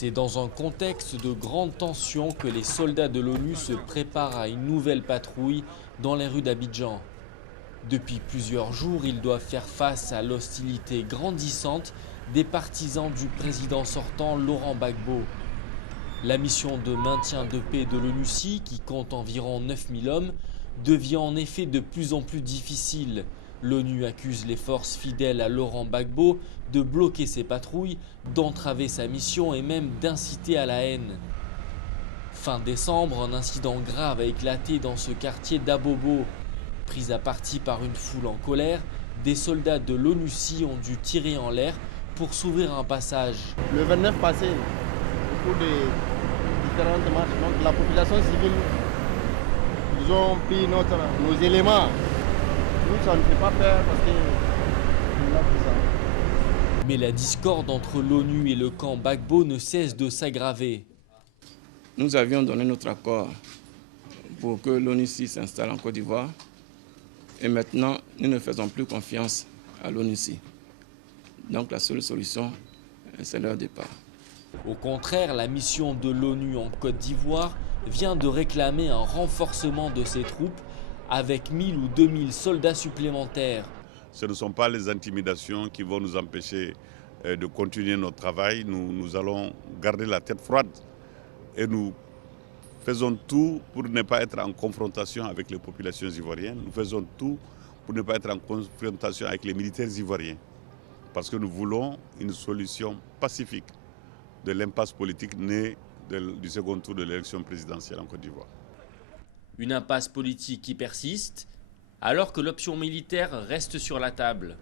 C'est dans un contexte de grande tension que les soldats de l'ONU se préparent à une nouvelle patrouille dans les rues d'Abidjan. Depuis plusieurs jours, ils doivent faire face à l'hostilité grandissante des partisans du président sortant Laurent Gbagbo. La mission de maintien de paix de l'ONUCI, qui compte environ 9000 hommes, devient en effet de plus en plus difficile. L'ONU accuse les forces fidèles à Laurent Gbagbo de bloquer ses patrouilles, d'entraver sa mission et même d'inciter à la haine. Fin décembre, un incident grave a éclaté dans ce quartier d'Abobo. Pris à partie par une foule en colère, des soldats de l'ONUCI ont dû tirer en l'air pour s'ouvrir un passage. Le 29 passé, au cours des différentes marches, donc la population civile, ils ont pris nos éléments. Nous, ça ne fait pas peur parce que nous avons fait ça. Mais la discorde entre l'ONU et le camp Gbagbo ne cesse de s'aggraver. Nous avions donné notre accord pour que l'ONUCI s'installe en Côte d'Ivoire. Et maintenant, nous ne faisons plus confiance à l'ONUCI. Donc la seule solution, c'est leur départ. Au contraire, la mission de l'ONU en Côte d'Ivoire vient de réclamer un renforcement de ses troupes avec 1000 ou 2000 soldats supplémentaires. Ce ne sont pas les intimidations qui vont nous empêcher de continuer notre travail. Nous allons garder la tête froide et nous faisons tout pour ne pas être en confrontation avec les populations ivoiriennes. Nous faisons tout pour ne pas être en confrontation avec les militaires ivoiriens. Parce que nous voulons une solution pacifique de l'impasse politique née du second tour de l'élection présidentielle en Côte d'Ivoire. Une impasse politique qui persiste alors que l'option militaire reste sur la table.